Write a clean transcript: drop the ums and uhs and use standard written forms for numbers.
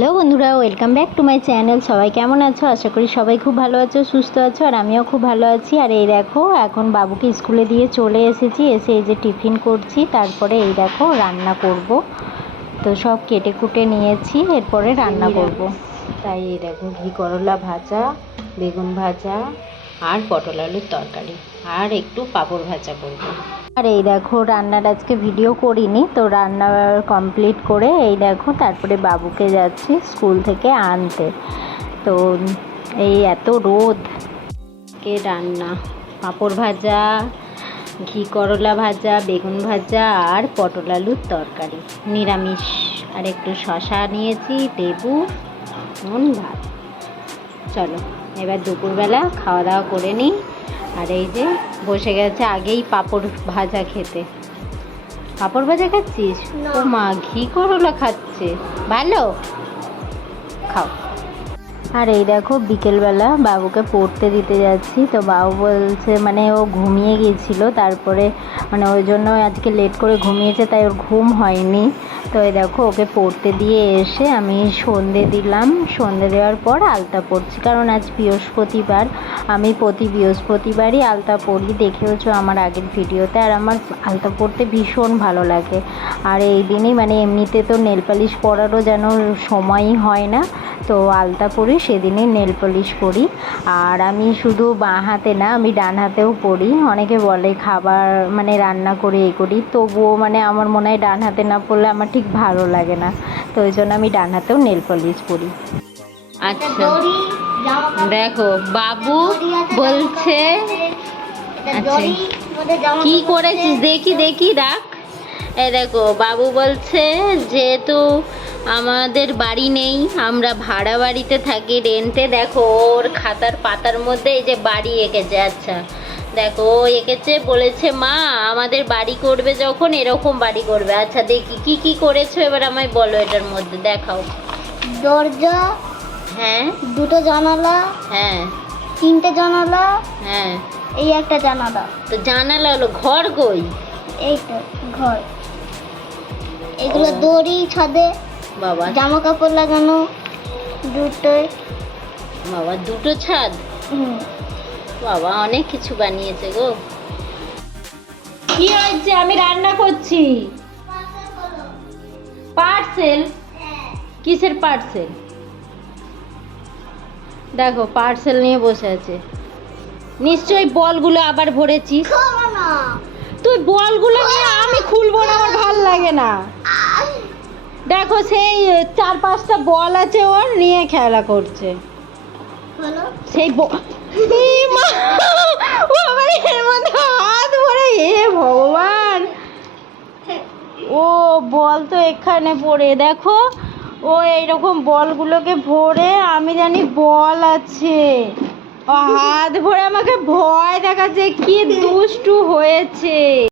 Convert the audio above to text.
Hello বন্ধুরা, welcome back to my channel. সবাই কেমন আছো? আশা করি সবাই খুব ভালো আছো, সুস্থ আছো, আর আমিও খুব ভালো আছি। আর এই দেখো, এখন বাবুকে স্কুলে দিয়ে চলে এসেছি। এসে এই যে টিফিন করছি, তারপরে এই দেখো রান্না করব। তো সব কেটে কুটে নিয়েছি, এরপরে রান্না করব। তাই এই দেখো ঘি করলা ভাজা, বেগুন ভাজা আর পটল আলুর তরকারি, আর একটু পাঁপড় ভাজা করব। আর এই দেখো রান্নার আজকে ভিডিও করিনি, তো রান্না কমপ্লিট করে এই দেখো তারপরে বাবুকে যাচ্ছি স্কুল থেকে আনতে। তো এই এত রোদ, কে রান্না পাঁপড় ভাজা, ঘি করলা ভাজা, বেগুন ভাজা আর পটল আলুর তরকারি নিরামিষ, আর একটু শশা নিয়েছি, লেবু, নুন, ভাত। চলো এবার দুপুরবেলা খাওয়া দাওয়া করে নিই। আর এই যে বসে গেছে আগেই পাঁপড় ভাজা খেতে। পাঁপড় ভাজা খাচ্ছিস? ও মা, ঘি করলা খাচ্ছে, ভালো, খাও। আর এই দেখো বিকেলবেলা বাবুকে পড়তে দিতে যাচ্ছি। তো বাবু বলছে, মানে ও ঘুমিয়ে গিয়েছিল, তারপরে মানে ওই জন্য আজকে লেট করে ঘুমিয়েছে, তাই ওর ঘুম হয়নি। তো এই দেখো ওকে পড়তে দিয়ে এসে আমি সন্ধে দিলাম। সন্ধে দেওয়ার পর আলতা পড়ছি, কারণ আজ বৃহস্পতিবার। আমি প্রতি বৃহস্পতিবারই আলতা পড়ি, দেখেওছো আমার আগের ভিডিওতে। আর আমার আলতা পড়তে ভীষণ ভালো লাগে। আর এই দিনই মানে এমনিতে তো নেল পালিশ পরারও যেন সময়ই হয় না, তো আলতা পরি সেদিনই নেল পলিশ করি। আর আমি শুধু বাঁ হাতে না, আমি ডান হাতেও পরি। অনেকে বলে খাবার মানে রান্না করে এ করি, তবুও মানে আমার মনে হয় ডান হাতে না পরলে আমার ঠিক ভালো লাগে না, তো ওই জন্য আমি ডান হাতেও নেল পলিশ পরি। আচ্ছা দেখো বাবু বলছে, আচ্ছা কি করেছিস দেখি দেখি রাখ। এই দেখো বাবু বলছে, যেহেতু আমাদের বাড়ি নেই, আমরা ভাড়া বাড়িতে থাকি, রেন্টে। দেখো ওর খাতার পাতার মধ্যে এই যে বাড়ি এঁকেছে। আচ্ছা দেখো ও এঁকেছে, বলেছে মা আমাদের বাড়ি করবে যখন এরকম বাড়ি করবে। আচ্ছা দেখি কি কি করেছো, এবার আমায় বলো, এটার মধ্যে দেখাও। দরজা, হ্যাঁ, দুটো জানালা, হ্যাঁ, তিনটে জানালা, হ্যাঁ। এই একটা জানালা। তো জানালা হলো, ঘর কই? এই তো ঘর। এগুলো দড়ি, ছাদে বাবা, জামা কাপড় লাগানো, দুটোই। বাবা দুটো ছাদ, বাবা অনেক কিছু বানিয়েছে গো। কি হয়েছে? আমি রান্না করছি। পার্সেল? কিসের পার্সেল? দেখো পার্সেল নিয়ে বসে আছে, নিশ্চয়ই বলগুলো আবার ভরেছিস। তুই বলগুলো নিয়ে, আমি খুলবো না, আমার ভাল লাগে না। দেখো সেই 4-5টা বল আছে, ওর নিয়ে খেলা করছে। সেই এর মধ্যে হাত ভরে, হে ভগবান, ও বল তো এখানে পড়ে, দেখো ও এইরকম বলগুলোকে ভরে, আমি জানি বল আছে, ও হাত ভরে আমাকে ভয় দেখাচ্ছে, কি দুষ্টু হয়েছে।